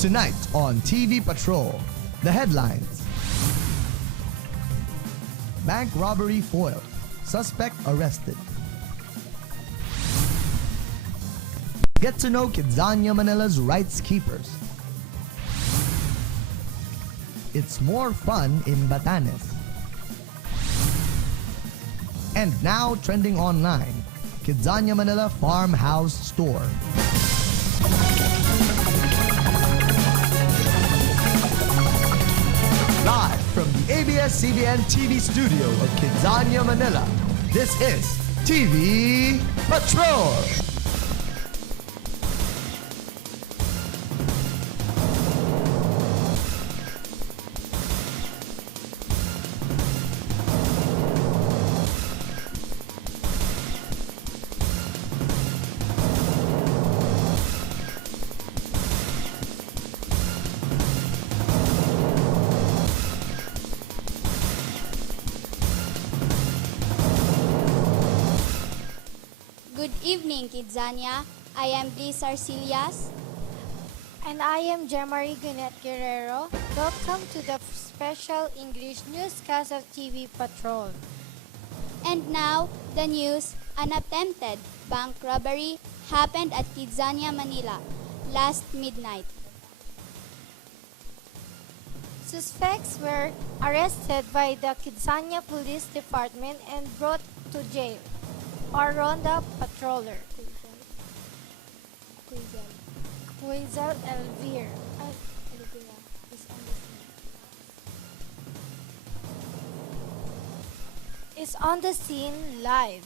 Tonight on TV Patrol, the headlines. Bank robbery foiled. Suspect arrested. Get to know Kidzania Manila's rights keepers. It's more fun in Batanes. And now trending online, Kidzania Manila Farmhouse Store. Live from the ABS-CBN TV studio of Kidzania Manila, this is TV Patrol! Good evening, Kidzania. I am Bliss Arcilias. And I am Jemarie Gunet Guerrero. Welcome to the special English newscast of TV Patrol. And now, the news. An attempted bank robbery happened at Kidzania, Manila last midnight. Suspects were arrested by the Kidzania Police Department and brought to jail. Or Ronda Patroller. Quazel Elvir is on the scene live.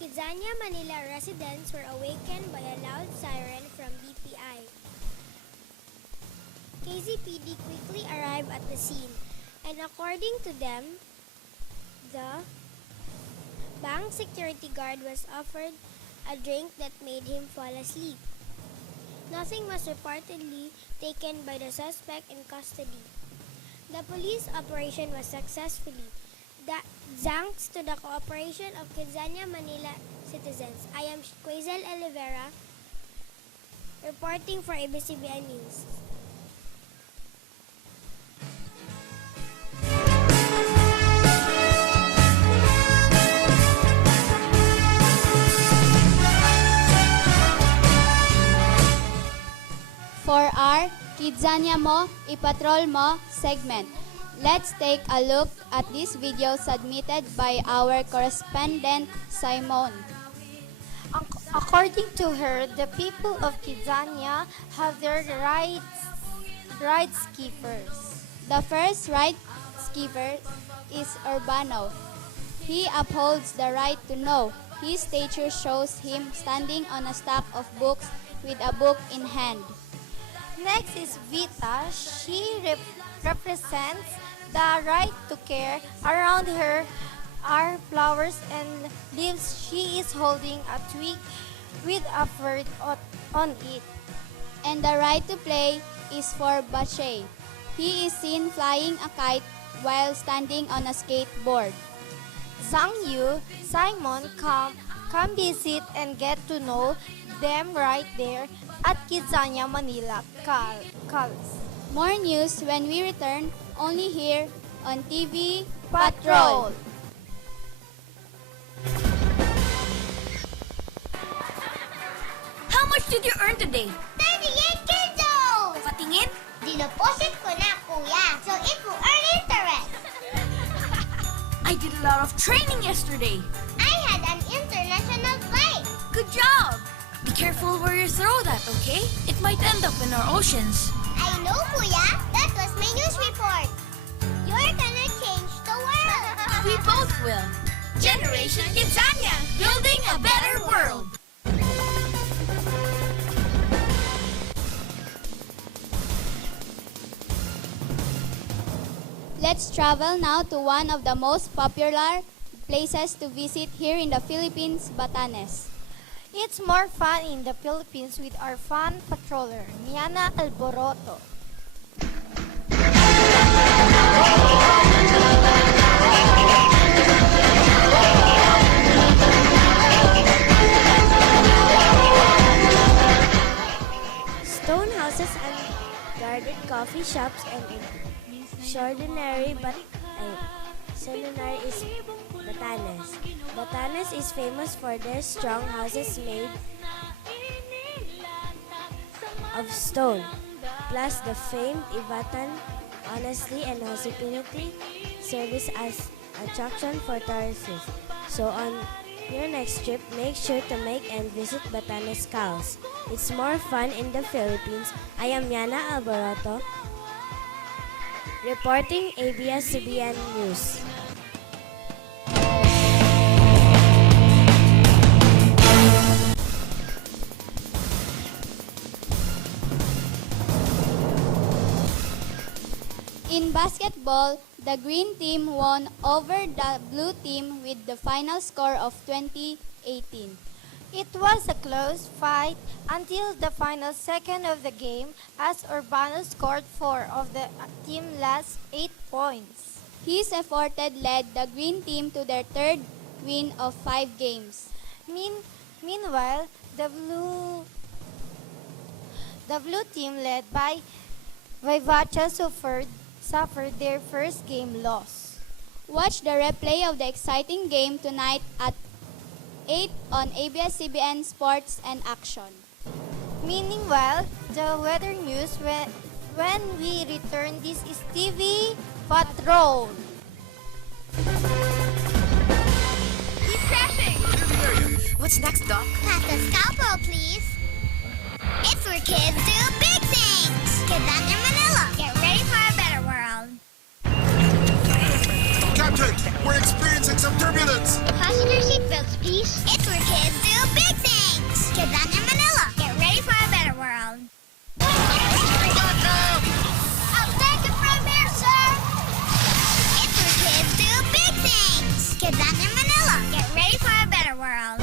Kidzania, Manila residents were awakened by a loud siren from BPI. KZPD quickly arrived at the scene, and according to them, the bank security guard was offered a drink that made him fall asleep. Nothing was reportedly taken by the suspect in custody. The police operation was successfully thanks to the cooperation of Kidzania, Manila citizens. I am Quazel Oliveira, reporting for ABS-CBN News. For our Kidzania Mo, Ipatrol Mo segment, let's take a look at this video submitted by our correspondent, Simon. According to her, the people of Kidzania have their rights keepers. The first rights keeper is Urbano. He upholds the right to know. His stature shows him standing on a stack of books with a book in hand. Next is Vita. She represents the right to care. Around her are flowers and leaves. She is holding a twig with a bird on it. And the right to play is for Bache. He is seen flying a kite while standing on a skateboard. Zhang Yu, Simon, come visit and get to know them right there at Kidzania, Manila, Cal's. More news when we return, only here on TV Patrol. How much did you earn today? 38 pesos! Patingin? Dinoposit ko na, kuya. So it will earn interest. I did a lot of training yesterday. I had an international flight. Good job! Be careful where you throw that, okay? It might end up in our oceans. I know, kuya. That was my news report. You're gonna change the world. We both will. Generation Kidzania, building a better world. Let's travel now to one of the most popular places to visit here in the Philippines, Batanes. It's more fun in the Philippines with our fun patroller, Miana Alboroto. Stone houses and guarded coffee shops and extraordinary but centenary is Batanes. Batanes is famous for their strong houses made of stone, plus the famed Ivatan honesty and hospitality service as attraction for tourists. So on your next trip, make sure to make and visit Batanes Cows. It's more fun in the Philippines. I am Yana Alboroto, reporting ABS-CBN News. In basketball, the green team won over the blue team with the final score of 2018. It was a close fight until the final second of the game as Urbano scored 4 of the team's last 8 points. His effort led the green team to their third win of 5 games. Meanwhile, the blue team led by Vivacha suffered their first game loss. Watch the replay of the exciting game tonight at 8 on ABS-CBN Sports and Action. Meanwhile, the weather news when we return, this is TV Patrol. Keep crashing! What's next, Doc? Pass the scalpel, please. It's where kids do big things. Kidanya Manila. Get ready for a better world. Captain, we're experiencing some turbulence. Passenger seatbelts, please. It's where kids do big things. Kidanya Manila. Get ready for a better world. I'll take it from here, sir. It's where kids do big things. Kidanya Manila. Get ready for a better world.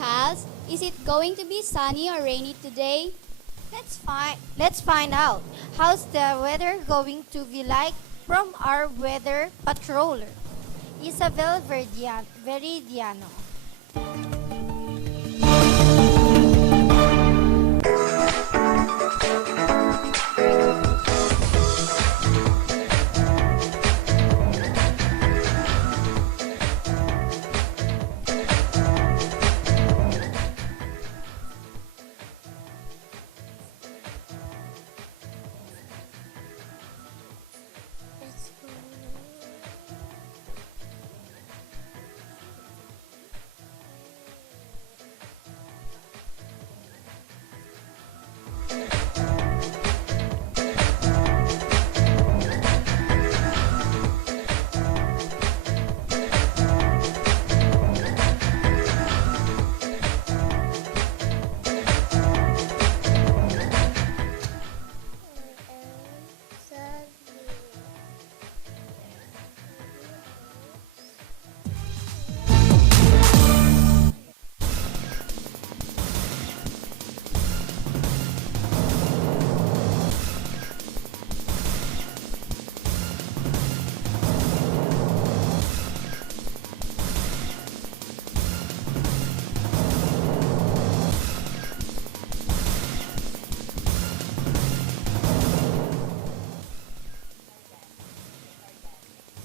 Kals, is it going to be sunny or rainy today? Let's find out. How's the weather going to be like from our weather patroller, Isabel Veridiano.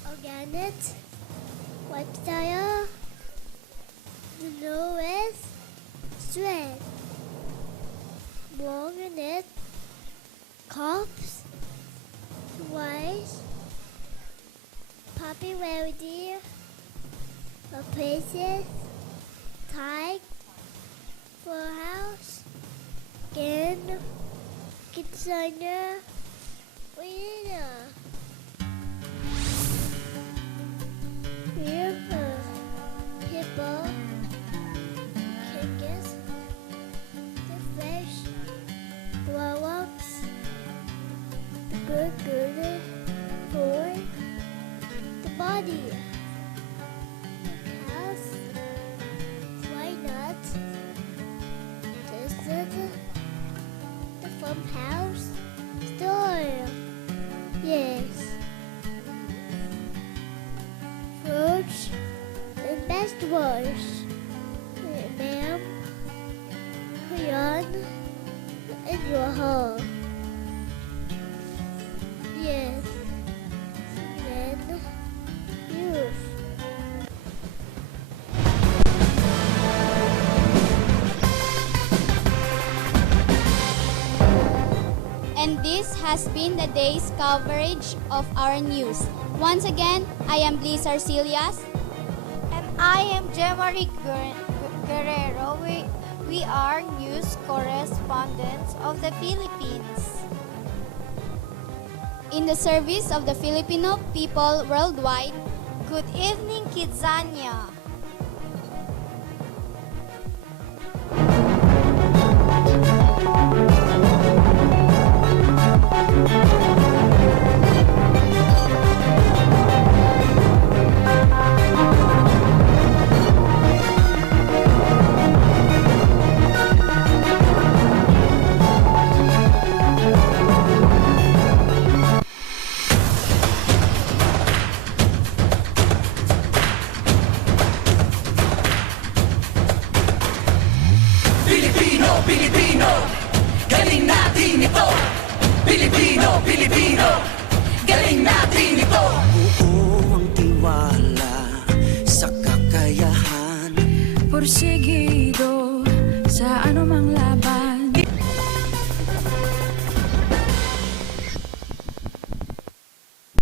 Organic, white tire, the lowest strength, organic, cops, twice, popularity, places, type, for house, again, designer, winner. River, people, kickers, course. Ma'am, yan, and your Yes. Then, use. And this has been the day's coverage of our news. Once again, I am Bliss Arcelias. And I am Jemarie Guerrero. We are news correspondents of the Philippines. In the service of the Filipino people worldwide, Good evening, Kidzania. Pilipino, Pilipino, galing natin ito. Pilipino, Pilipino, galing natin ito. Buo ang tiwala sa kakayahan. Porsige